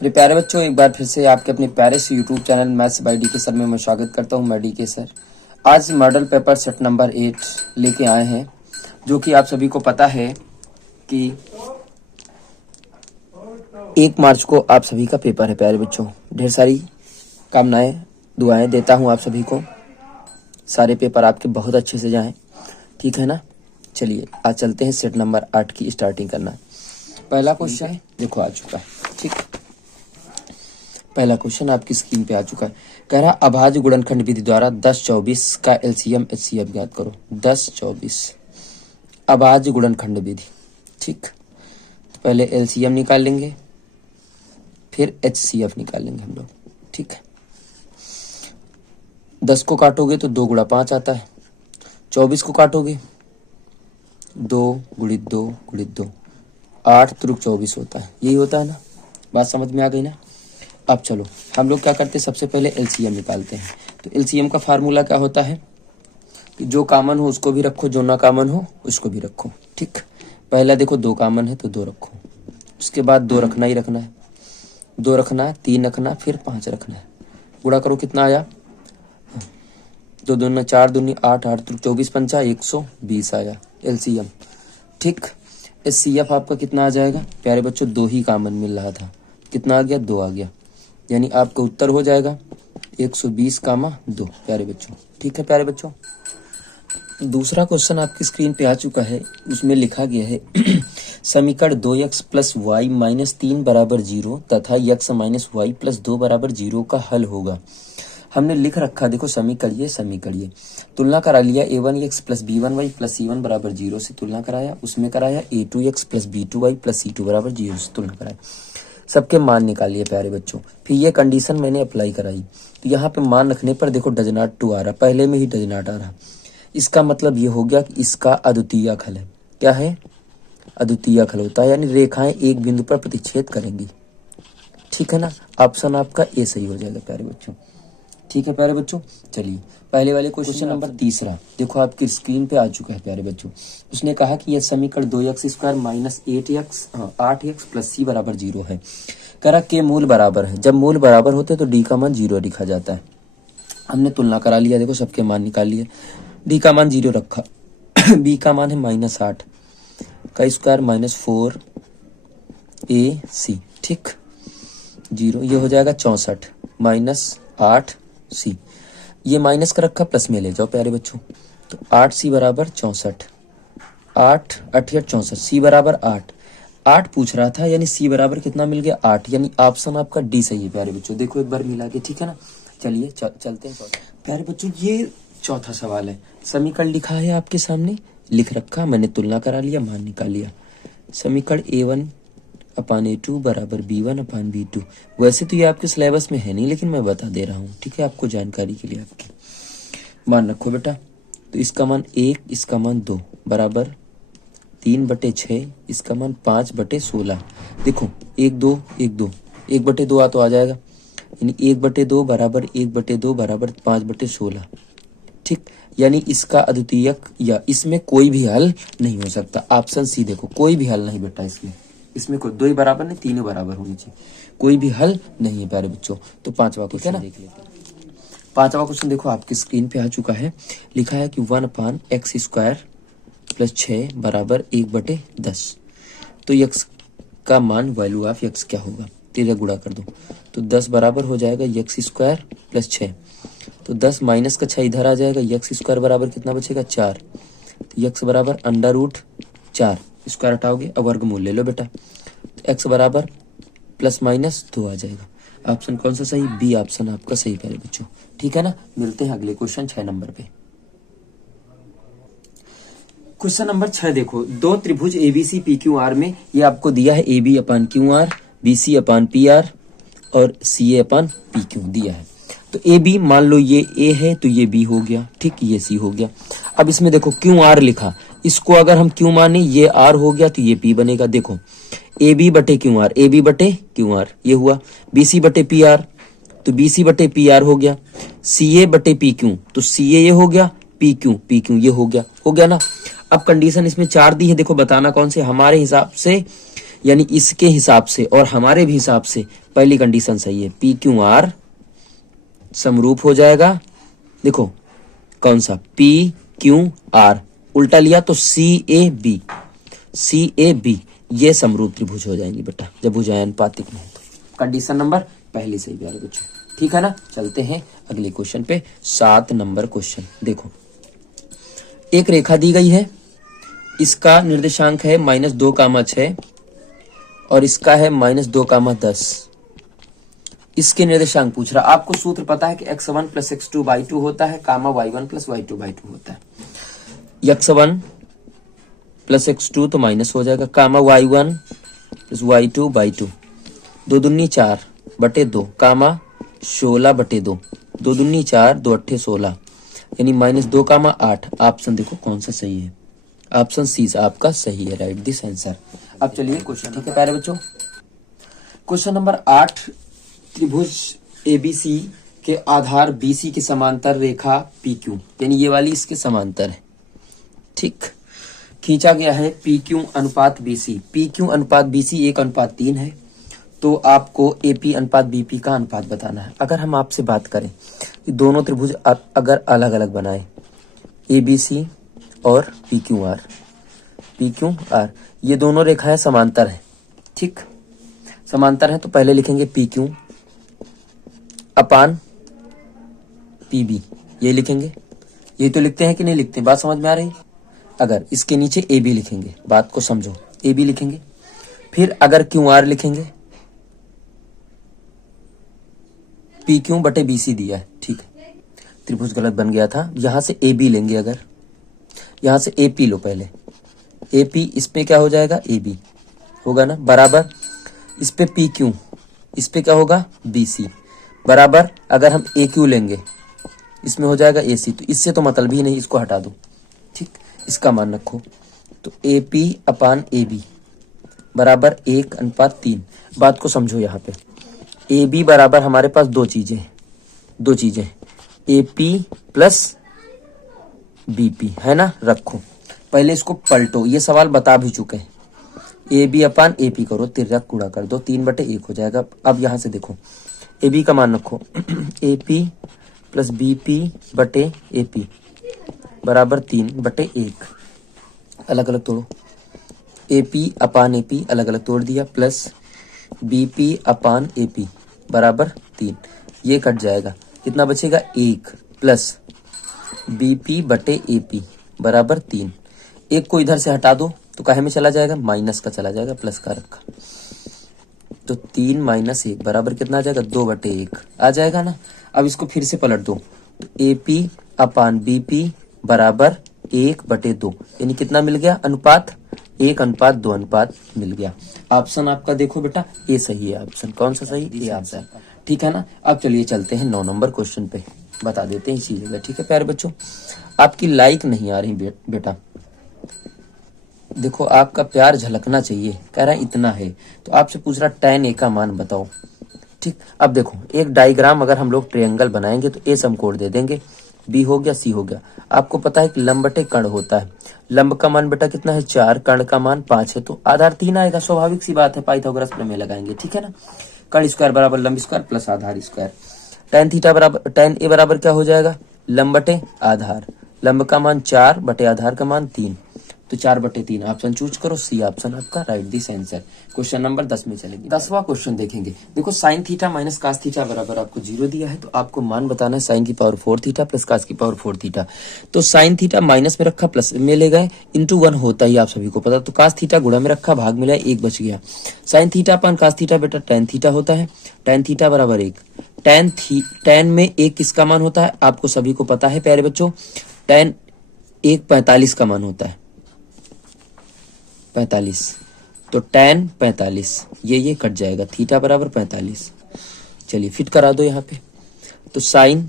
मेरे प्यारे बच्चों, एक बार फिर से आपके अपने प्यारे से YouTube channel maths by DK sir में मैं स्वागत करता हूं। मैं डीके सर आज मॉडल पेपर सेट नंबर 8 लेके आए हैं, जो कि आप सभी को पता है कि 1 मार्च को आप सभी का पेपर है। प्यारे बच्चों, ढेर सारी कामनाएं दुआएं देता हूं आप सभी को, सारे पेपर आपके बहुत अच्छे से जाएं, ठीक है ना। चलिए आज चलते हैं सेट नंबर 8 की स्टार्टिंग करना। पहला क्वेश्चन देखो आ चुका है, ठीक। पहला क्वेश्चन आपकी स्क्रीन पे आ चुका है। कह रहा अभाज्य गुणनखंड विधि द्वारा 10-24 का एलसीएम एचसीएफ ज्ञात करो। 10-24 अभाज्य गुणनखंड विधि, ठीक। तो पहले एलसीएम निकाल लेंगे, फिर एचसीएफ निकालेंगे हम लोग, ठीक है। 10 को काटोगे तो 2 गुणा 5 आता है। 24 को काटोगे 2 गुणित 2 गुणित 2, 8 त्रिक 24 होता है। यही होता है ना, बात समझ में आ गई ना। अब चलो हम लोग क्या करते हैं, सबसे पहले एलसीएम निकालते हैं। तो एलसीएम का फार्मूला क्या होता है कि जो कॉमन हो उसको भी रखो, जो ना कॉमन हो उसको भी रखो, ठीक। पहला देखो 2 कॉमन है तो 2 रखो, उसके बाद 2 रखना ही रखना है, 2 रखना है, 3 रखना, फिर 5 रखना है। गुणा करो कितना आया, 2 दूनी 4 दूनी 8, 8 त्रिक 24 पंचा 120 आया एलसीएम, ठीक। एचसीएफ आपका कितना आ जाएगा प्यारे बच्चों, 2 ही कॉमन मिल रहा था, कितना आ गया 2 आ गया, यानी आपका उत्तर हो जाएगा 120, 2 प्यारे बच्चों, ठीक है। प्यारे बच्चों दूसरा क्वेश्चन आपकी स्क्रीन पे आ चुका है, उसमें लिखा गया है समीकरण 2x + y - 3 = 0 तथा x - y + 2 = 0 का हल होगा। हमने लिख रखा, देखो समीकरण तुलना करा लिया, a1x + b1y + c1 = 0 से तुलना कराया, उसमें कराया a2x + b2y + c2 = 0 से तुलना कराया, सबके मान निकालिए प्यारे बच्चों। फिर ये कंडीशन मैंने अप्लाई कराई, तो यहाँ पे मान रखने पर देखो डज नॉट टू आ रहा, पहले में ही डज नॉट आ रहा। इसका मतलब ये हो गया कि इसका अद्वितीयक हल है। क्या है, अद्वितीयक हल होता है, यानी रेखाएं एक बिंदु पर प्रतिच्छेद करेंगी, ठीक है ना। ऑप्शन आपका ए सही हो जाएगा प्यारे बच्चों, ठीक है। प्यारे बच्चों चलिए पहले वाले क्वेश्चन नंबर तीसरा देखो आपकी स्क्रीन पे आ चुका है प्यारे बच्चों। उसने कहा कि यह समीकरण 2x² - 8x + c = 0 है। करा के मूल बराबर है, जब मूल बराबर होते तो डी का मान 0 लिखा जाता है। हमने तुलना करा लिया, देखो सबके मान निकाल लिए, डी का मान 0 रखा बी का मान है -8 का स्क्वायर -4ac, ठीक। 0 ये हो जाएगा 64 - 8c, ये माइनस का रखा प्लस में ले जाओ प्यारे बच्चों, तो 8c = 64, 8 8 64, c = 8, 8 पूछ रहा था, यानी c बराबर कितना मिल गया 8, यानी ऑप्शन आपका डी सही है प्यारे बच्चों। देखो एक बार मिला के, ठीक है ना। चलिए चलते हैं प्यारे बच्चों, ये चौथा सवाल है। समीकरण लिखा है आपके सामने, लिख रखा, मैंने तुलना करा लिया, मान निकाल लिया। समीकरण a1/a2 = b1/b2। वैसे तो ये आपके सिलेबस में है नहीं, लेकिन मैं बता दे रहा हूँ, ठीक है, आपको जानकारी के लिए आपकी। मान रखो बेटा, तो इसका मान 1, इसका मान 2 बराबर 3/6, इसका मान 5/16। देखो 1 2 1 2, 1/2 तो आ जाएगा, यानी 1/2 बराबर 1/2 बराबर 5/16, ठीक। यानी इसका अद्वितीयक या इसमें कोई भी हल नहीं हो सकता। ऑप्शन सी देखो, कोई भी हल नहीं बेटा, इसमें कोई 2 ही बराबर नहीं, 3 बराबर होनी चाहिए, कोई भी हल नहीं है प्यारे बच्चों। तो पांचवा क्वेश्चन देख लेते हैं। पांचवा क्वेश्चन देखो आपकी स्क्रीन पे आ चुका है, लिखा है कि 1/x² + 6 = 1/10। तो x का मान वैल्यू ऑफ x क्या होगा, 13 गुणा कर दो तो 10 बराबर हो जाएगा x² + 6, तो 10 माइनस का 6 इधर आ जाएगा, x² बराबर कितना बचेगा 4, तो x बराबर √4, स्क्वायर हटाओगे अब वर्गमूल ले लो बेटा, तो x बराबर ±2 आ जाएगा। ऑप्शन कौन सा सही, बी ऑप्शन आपका सही प्यारे बच्चों, ठीक है ना। मिलते हैं अगले क्वेश्चन 6 नंबर पे। क्वेश्चन नंबर 6 देखो, 2 त्रिभुज ABC PQR में ये आपको दिया है AB/QR, BC/PR और CA/PQ दिया है। तो AB मान लो ये A है तो ये B हो गया, ठीक, ये C हो गया। अब इसमें देखो QR लिखा, इसको अगर हम Q माने ये R हो गया तो ये P बनेगा। देखो AB/QR, AB/QR ये हुआ, BC/PR तो BC/PR हो गया, CA/PQ तो CA ये हो गया, PQ ये हो गया ना। अब कंडीशन इसमें 4 दी है, देखो बताना कौन से, हमारे हिसाब से यानी इसके हिसाब से और हमारे भी हिसाब से पहली कंडीशन सही है, पी क्यू आर समरूप हो जाएगा। देखो कौन सा, पी क्यू आर उल्टा लिया तो सी ए बी ये समरूप त्रिभुज हो जाएंगे बेटा जब भुजानुपातिक में। तो कंडीशन नंबर पहले से ही प्यारे बच्चों, ठीक है ना। चलते हैं अगले क्वेश्चन पे, 7 नंबर क्वेश्चन। देखो एक रेखा दी गई है, इसका निर्देशांक है -2,6 और इसका है -2,10। इसके निर्देशांक पूछ रहा। आपको सूत्र पता है कि x1 + x2/2 होता है, कामा y1 + y2/2 होता है। x1 + x2 तो माइनस हो जाएगा, कामा y1 + y2/2, 2 दूनी 4/2, कामा 16/2, 2 दूनी 4, 2 अट्ठे 16, यानी -2,8। ऑप्शन देखो कौन सा सही है, ऑप्शन सी आपका सही है, राइट दिस आंसर। अब चलिए क्वेश्चन, ठीक है प्यारे बच्चों। क्वेश्चन नंबर 8, त्रिभुज एबीसी के आधार बीसी के समांतर रेखा पीक्यू, यानी ये वाली इसके समांतर है, ठीक, खींचा गया है पीक्यू अनुपात बीसी। पीक्यू अनुपात बीसी 1:3 है, तो आपको एपी अनुपात बीपी का अनुपात बताना है। अगर हम आपसे बात करें कि दोनों त्रिभुज अगर अलग अलग बनाए, एबीसी और पीक्यू आर, ये दोनों रेखाएं समांतर है, ठीक, समांतर है, तो पहले लिखेंगे पीक्यू अपान पीबी, ये लिखेंगे। ये तो लिखते हैं कि नहीं लिखते, बात समझ में आ रही। अगर इसके नीचे ए बी लिखेंगे, बात को समझो, ए बी लिखेंगे। फिर अगर क्यू आर लिखेंगे, पी क्यू बटे बी सी दिया है, ठीक है, त्रिभुज गलत बन गया था। यहां से ए बी लेंगे, अगर यहां से ए पी लो, पहले ए पी, इस पे क्या हो जाएगा, ए बी होगा ना, बराबर इस पे पी क्यू, इस पे क्या होगा, बी सी, बराबर अगर हम ए क्यू लेंगे इसमें हो जाएगा ए सी, तो इससे तो मतलब ही नहीं, इसको हटा दो, ठीक, इसका मान रखो। तो A P upon A B बराबर 1:3। बात को समझो, यहाँ पे ए बी बराबर हमारे पास दो चीजें A P plus B P है ना, रखो। पहले इसको पलटो, ये सवाल बता भी चुके हैं। A B upon A P करो, तिर्यक गुणा कर दो, 3/1 हो जाएगा। अब यहाँ से देखो ए बी का मान रखो, A P plus B P बटे ए पी बराबर 3/1, अलग अलग तोड़ो, ए पी अपान ए पी अलग अलग तोड़ दिया, plus B P upon A P बराबर 3, ये कट जाएगा, कितना बचेगा 1, प्लस बी पी बटे ए पी बराबर 3। एक को इधर से हटा दो तो काहे में चला जाएगा, माइनस का चला जाएगा, प्लस का रखा, तो 3 - 1 बराबर कितना आ जाएगा, 2/1 आ जाएगा ना। अब इसको फिर से पलट दो, तो A P upon B P बराबर 1/2, यानी कितना मिल गया अनुपात, 1:2 मिल गया। ऑप्शन आपका देखो बेटा ए सही है, ऑप्शन कौन सा सही, ए ऑप्शन, ठीक है ना। अब चलिए चलते हैं 9 नंबर क्वेश्चन पे, बता देते हैं इसी जगह, ठीक है प्यारे बच्चों। आपकी लाइक नहीं आ रही बेटा, देखो आपका प्यार झलकना चाहिए, कह रहा है इतना है, तो आपसे पूछ रहा tan a का मान बताओ, ठीक। अब देखो एक डायग्राम अगर हम लोग ट्रायंगल बनाएंगे तो ए समकोण दे देंगे, बी हो गया, सी हो गया। आपको पता है कि लंब बटे कर्ण होता है, लंब का मान बेटा कितना है 4, कर्ण का मान 5 है, तो आधार 3 आएगा, स्वाभाविक सी बात है, पाइथागोरस प्रमेय लगाएंगे, ठीक है ना। कर्ण स्क्वायर बराबर लंब square plus Aadhaar square, tan a बराबर क्या हो जाएगा, लंब बटे आधार, लंब का मान 4 बटे आधार का मान 3, तो 4/3 ऑप्शन चूज करो, सी ऑप्शन आपका right this answer. Question number 10 में चलेंगे। 10वां क्वेश्चन देखेंगे। देखो sine theta minus cos theta बराबर आपको 0 दिया है, तो आपको मान बताना है साइन की पावर 4 थीटा प्लस कास की पावर 4 थीटा। तो साइन थीटा माइनस में रखा, प्लस में ले गए, इंटू 1 होता ही आप सभी को पता, तो कास थीटा गुणा में रखा, भाग मिला, 1 बच गया। Sine theta upon cos theta बेटा टैन थीटा होता है, टैन थीटा बराबर 1। टैन में 1 किसका मान होता है, आपको सभी को पता है प्यारे बच्चों, टैन 1 45 का मान होता है, 45, तो tan 45, ये कट जाएगा, थीटा बराबर 45। चलिए फिट करा दो यहाँ पे, तो साइन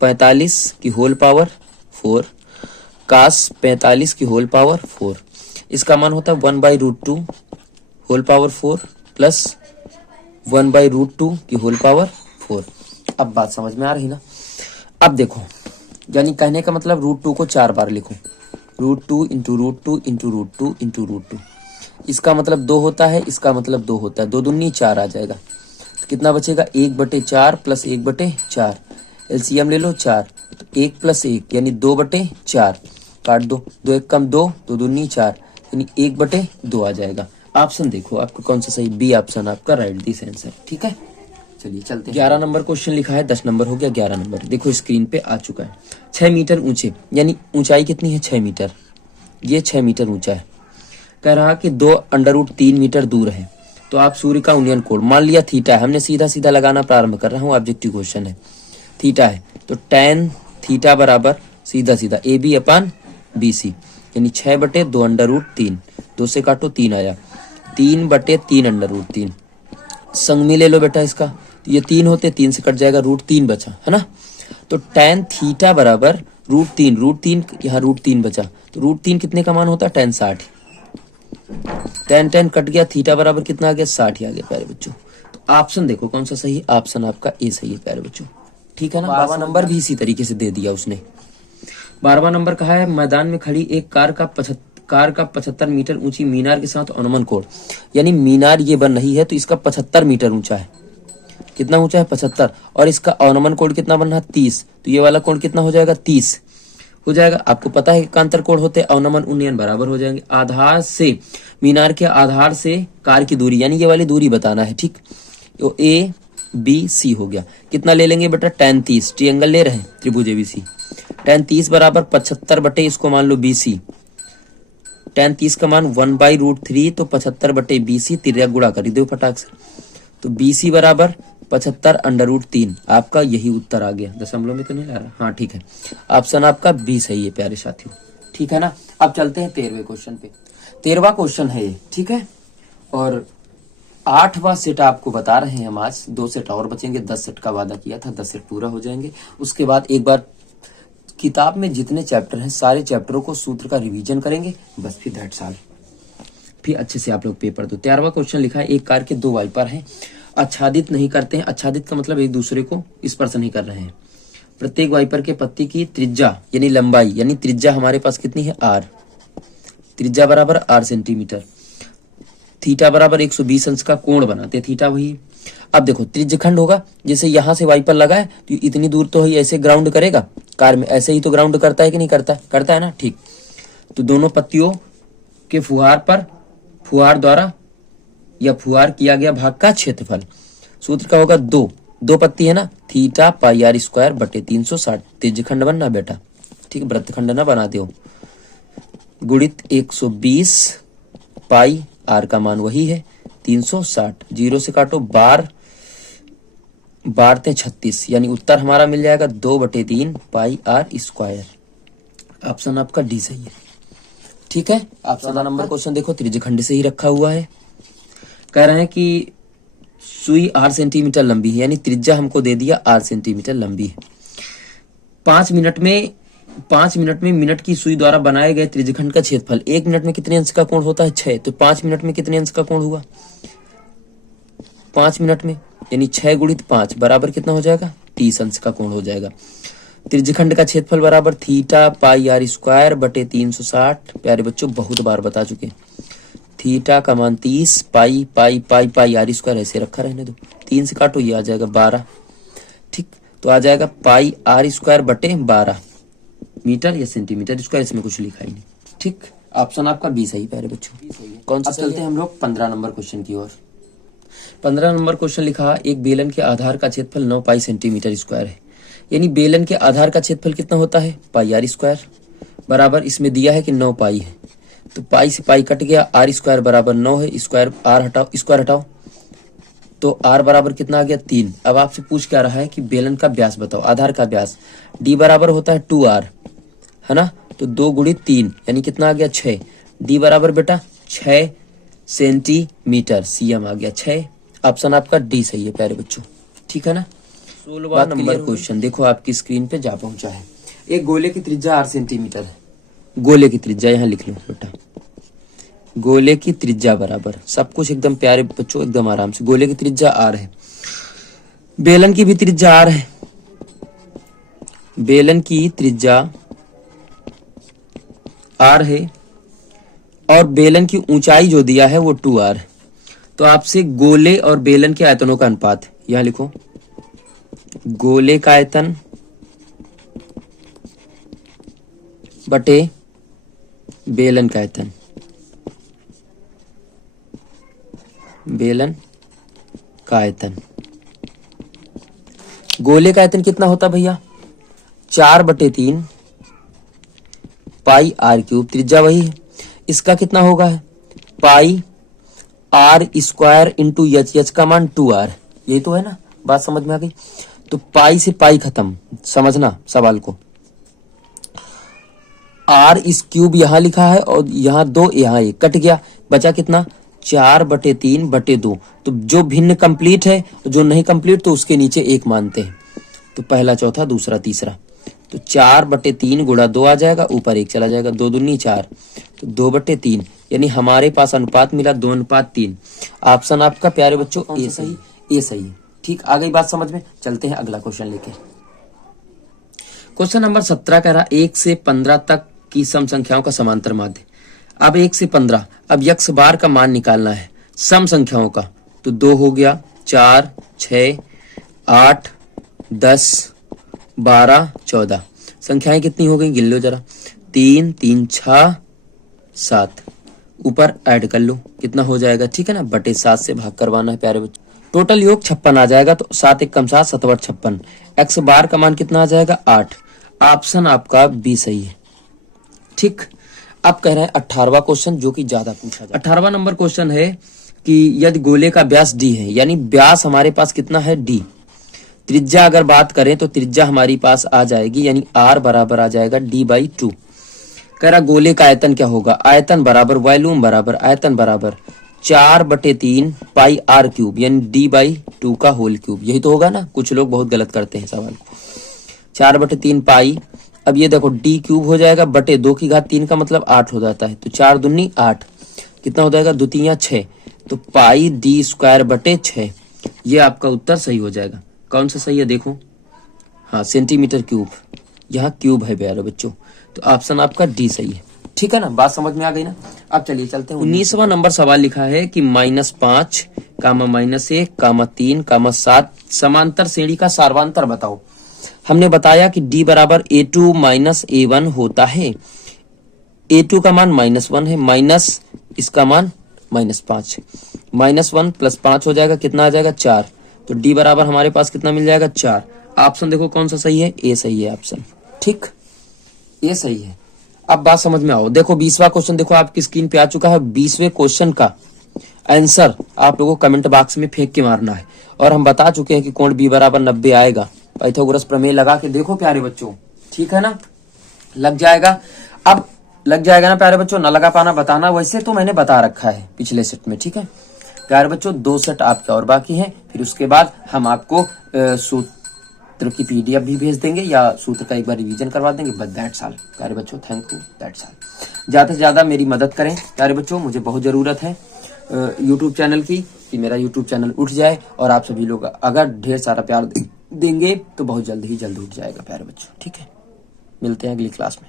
45 की होल पावर 4, कास 45 की होल पावर 4, इसका मान होता है 1/√2 होल पावर 4 प्लस 1/√2 की होल पावर 4। अब बात समझ में आ रही ना। अब देखो, यानी कहने का मतलब √2 को 4 बार लिखो, √2 × √2 × √2 × √2, इसका मतलब 2 होता है, इसका मतलब 2 होता है, 2 दूनी 4 आ जाएगा। तो कितना बचेगा, 1/4 प्लस 1/4, एलसीएम ले लो 4, तो 1 + 1 यानी 2/4, काट दो, 2 1 कम 2, 2 दूनी 4 यानी 1/2 आ जाएगा। ऑप्शन देखो आपको कौन सा सही, बी ऑप्शन आपका राइट दिस आंसर। ठीक है, चलिए चलते हैं। 11 नंबर क्वेश्चन लिखा है, 10 नंबर हो गया, 11 नंबर देखो स्क्रीन पे आ चुका है। 6 मीटर ऊंचे, यानी ऊंचाई कितनी है, 6 मीटर, ये 6 मीटर ऊंचा है। कह रहा कि 2√3 मीटर दूर है, तो आप सूर्य का उन्नयन कोण, मान लिया थीटा है, हमने सीधा सीधा लगाना प्रारंभ कर रहा हूँ, ऑब्जेक्टिव क्वेश्चन है, थीटा है, तो tan थीटा बराबर सीधा सीधा AB/BC, यानी 6/2√3, 2 से काटो 3 आया, 3/3√3, संग में ले लो बेटा इसका, तो ये 3 होते, 3 से कट जाएगा, √3 बचा है ना। तो tan थीटा बराबर √3 यहाँ √3 बचा, तो √3 कितने का मान होता है, tan 60, tan कट गया, थीटा बराबर कितना आ गया, 60 आ गया प्यारे बच्चों। तो ऑप्शन देखो कौन सा सही है, ऑप्शन आपका ए सही है प्यारे बच्चों। ठीक है ना, 12वां नंबर भी इसी तरीके से दे दिया उसने। 12वां नंबर कहा है, मैदान में खड़ी एक कार का 75 मीटर ऊंची मीनार के साथ अनुमान कोण, यानी मीनार ये बन रही है तो इसका 75 मीटर ऊंचा है, कितना ऊंचा है 75, और इसका अनुमान कोण कितना बन रहा है 30, तो ये वाला कोण कितना हो जाएगा 30 हो जाएगा। आपको पता है एकांतर कोण होते अवनमन उन्नयन बराबर हो जाएंगे। आधार से मीनार के आधार से कार की दूरी, यानी ये वाली दूरी बताना है, ठीक, तो ABC हो गया। कितना ले लेंगे बेटा, tan 30, ट्रायंगल ले रहे हैं त्रिभुज ABC, tan 30 बराबर 75 बटे इसको मान लो BC, tan 30 का मान 1/√3, तो 75 BC, तिर्या गुणा कर दो फटाक से, तो BC बराबर 75√3, आपका यही उत्तर आ गया। दशमलव में तो नहीं ला रहा, हाँ ठीक है, ऑप्शन आपका बी सही है प्यारे साथियों। ठीक है ना, अब चलते हैं 13वें क्वेश्चन पे। 13वां क्वेश्चन है ये, ठीक है, और 8वां सेट आपको बता रहे हैं हम आज, 2 सेट और बचेंगे, 10 सेट का वादा किया था, 10 सेट पूरा हो जाएंगे। उसके बाद एक बार किताब में जितने चैप्टर हैं सारे चैप्टरों को सूत्र का रिवीजन करेंगे, बस फिर दैट्स ऑल, फिर अच्छे से आप लोग पेपर दो। 13वां क्वेश्चन लिखा है, एक कार के 2 वाइपर हैं, आच्छादित नहीं करते हैं, आच्छादित का मतलब एक दूसरे को स्पर्श नहीं कर रहे हैं। प्रत्येक वाइपर के पत्ती की त्रिज्या यानी लंबाई, यानी त्रिज्या हमारे पास कितनी है r, त्रिज्या बराबर r सेंटीमीटर, थीटा बराबर 120 अंश का कोण बनाते, थीटा वही। अब देखो त्रिज्यखंड होगा, जैसे यहां से वाइपर लगा है तो इतनी दूर तो ही ऐसे ग्राउंड करेगा, कार में ऐसे ही तो ग्राउंड करता है कि नहीं करता, करता है ना, ठीक। तो दोनों पत्तियों के फुहार द्वारा या फुहार किया गया भाग का क्षेत्रफल, सूत्र का होगा 2 पत्ती है ना, थीटा पाई r स्क्वायर बटे 360, त्रिज्यखंड बनना बेटा, ठीक, वृत्तखंड ना बना दो, गुणित 120 पाई r का मान वही है 360, 0 से काटो 12 36, यानी उत्तर हमारा मिल जाएगा 2/3 पाई r स्क्वायर। ऑप्शन आपका डी सही है। ठीक है, आप 14 नंबर क्वेश्चन देखो, त्रिज्यखंड से ही रखा हुआ है। कह रहे हैं कि सुई 8 सेंटीमीटर लंबी है, यानी त्रिज्या हमको दे दिया 8 सेंटीमीटर लंबी है। 5 मिनट में मिनट की सुई द्वारा बनाए गए त्रिज्यखंड का क्षेत्रफल 1 मिनट में कितने अंश का कोण होता है 6, तो 5 मिनट में कितने अंश का कोण हुआ 5 मिनट में, यानी 6 × 5 बराबर कितना हो जाएगा 30 अंश का कोण हो जाएगा। त्रिज्यखंड का क्षेत्रफल बराबर थीटा पाई r स्क्वायर बटे 360, प्यारे बच्चों बहुत बार बता चुके, थीटा का मान 30, पाई r स्क्वायर ऐसे रखा रहने दो, 3 से काटो ये आ जाएगा 12, ठीक, तो आ जाएगा पाई r स्क्वायर बटे 12 मीटर या सेंटीमीटर स्क्वायर, इसमें कुछ लिखा ही नहीं, ठीक। ऑप्शन आपका बी सही प्यारे बच्चों। कौन सा चलते हैं हम लोग 15 नंबर क्वेश्चन की ओर। 15 नंबर क्वेश्चन लिखा, एक बेलन के आधार का क्षेत्रफल 9 पाई सेंटीमीटर स्क्वायर है, यानी बेलन के आधार का क्षेत्रफल कितना होता है पाई r स्क्वायर, बराबर इसमें दिया है कि 9 पाई है, तो पाई से पाई कट गया, r स्क्वायर बराबर 9 है, स्क्वायर r हटाओ, स्क्वायर हटाओ, तो r बराबर कितना आ गया 3। अब आपसे पूछ क्या रहा है कि बेलन का व्यास बताओ, आधार का व्यास, d बराबर होता है 2r है ना, तो 2 × 3 यानी कितना आ गया 6, d बराबर बेटा 6 सेंटीमीटर, cm आ गया 6। ऑप्शन आपका डी सही है प्यारे बच्चों। ठीक है ना। 16वां नंबर क्वेश्चन देखो आपकी स्क्रीन पे जा पहुंचा है। एक गोले की त्रिज्या 8 सेंटीमीटर है। गोले की त्रिज्या यहाँ लिख लो बेटा, गोले की त्रिज्या बराबर, सब कुछ एकदम प्यारे बच्चों एकदम आराम से, गोले की त्रिज्या r है, बेलन की भी त्रिज्या r है, बेलन की त्रिज्या r है और बेलन की ऊंचाई जो दिया है वो 2r। तो आपसे गोले और बेलन के आयतनों का अनुपात यहां लिखो, गोले का आयतन बटे बेलन का आयतन, बेलन का आयतन। गोले का आयतन कितना होता भैया, 4/3 पाई आर क्यूब, त्रिज्या वही है। इसका कितना होगा, pi r square into H, H का मान 2r, यही तो है ना, बात समझ में आ गई। तो पाई से पाई खत्म, समझना सवाल को। आर इस क्यूब यहां लिखा है और यहां 2, यहां 1 कट गया, बचा कितना 4/3/2। तो जो भिन्न कंप्लीट है, जो नहीं कंप्लीट तो उसके नीचे 1 मानते हैं। तो पहला, चौथा, दूसरा, तीसरा। तो 4/3 गुणा 2 आ जाएगा, ऊपर 1 चला जाएगा, 2 दूनी 4, तो 2/3, यानी हमारे पास अनुपात मिला 2:3। ऑप्शन आपका प्यारे बच्चों ए सही, ए सही है। ठीक, आ गई बात समझ में। चलते हैं अगला क्वेश्चन लेके। क्वेश्चन नंबर 17 कह रहा 1 से 15 तक की सम संख्याओं का समांतर माध्य। अब 1 से 15, अब यक्स बार का मान निकालना है सम संख्याओं का। तो 2 हो गया, 4, 6, 8, 10, 12, 14। संख्याएं कितनी हो गई, गिन लो जरा। 3, 3, 6, 7। ऊपर ऐड कर लो, कितना हो जाएगा, ठीक है ना, बटे 7 से भाग करवाना है प्यारे बच्चों। टोटल योग 56 आ जाएगा। तो 7 1 कम 7, 7 8 56। एक्स बार का मान कितना आ जाएगा, 8। ऑप्शन आपका बी सही है। ठीक, अब कह रहे हैं 18वां क्वेश्चन, जो कि ज्यादा पूछा जाता है। 18वां नंबर क्वेश्चन है कि यदि गोले का व्यास डी है, यानी व्यास हमारे पास कितना है, डी। त्रिज्या अगर बात करें तो त्रिज्या हमारी पास आ जाएगी, यानी आर बराबर आ जाएगा d/2। कह रहा गोले का आयतन क्या होगा, आयतन बराबर वॉल्यूम बराबर आयतन बराबर 4/3 पाई आर क्यूब, यानी d/2 का होल क्यूब। यही तो होगा ना, कुछ लोग बहुत गलत करते हैं सवाल। 4/3 पाई, अब ये देखो d क्यूब हो जाएगा, बटे 2 की घात 3 का मतलब 8 हो जाता है। तो 4 दूनी 8, कितना हो जाएगा, 2 3 6, तो पाई d स्क्वायर बटे 6। ये आपका उत्तर सही हो जाएगा। कौन सा सही है देखो, हाँ, सेंटीमीटर क्यूब, यहाँ क्यूब है प्यारे बच्चों। तो ऑप्शन आपका डी सही है। ठीक है ना, बात समझ में आ गई ना। अब चलिए चलते हैं 19वां नंबर सवाल लिखा है कि -5, -1, -3, -7 समांतर श्रेणी का सार्वांतर बताओ। हमने बताया कि d बराबर a2 माइनस a1 होता है। a2 का मान -1 है, माइनस इसका मान -5, -1 + 5 हो जाएगा, कितना आ जाएगा 4। तो d बराबर हमारे पास कितना मिल जाएगा 4। ऑप्शन देखो कौन सा सही है, ए सही है ऑप्शन। ठीक, ये सही है। अब बात समझ में आओ, देखो 20वां क्वेश्चन देखो आपकी स्क्रीन पे आ चुका है। 20वें क्वेश्चन का आंसर आप लोगों को कमेंट बॉक्स में फेंक के मारना है। और हम बता चुके हैं कि कोण b बराबर 90 आएगा। पाइथागोरस प्रमेय लगा के देखो प्यारे बच्चों, ठीक है ना, लग जाएगा। अब लग जाएगा ना प्यारे बच्चों, ना लगा पाना बताना, वैसे तो मैंने बता रखा है पिछले सेट में। ठीक है प्यारे बच्चों, 2 सेट आपके और बाकी हैं, फिर उसके बाद हम आपको सूत्र की पीडीएफ भी भेज देंगे या सूत्र का एक बार रिवीजन करवा देंगे। बस दैट्स ऑल प्यारे बच्चों, थैंक यू, दैट्स ऑल। ज्यादा से ज्यादा मेरी मदद करें प्यारे बच्चों, मुझे बहुत जरूरत है यूट्यूब चैनल की, कि मेरा यूट्यूब चैनल उठ जाए। और आप सभी लोग अगर ढेर सारा प्यार देंगे तो बहुत जल्द ही जल्द उठ जाएगा प्यारे बच्चों। ठीक है, मिलते हैं अगली क्लास में।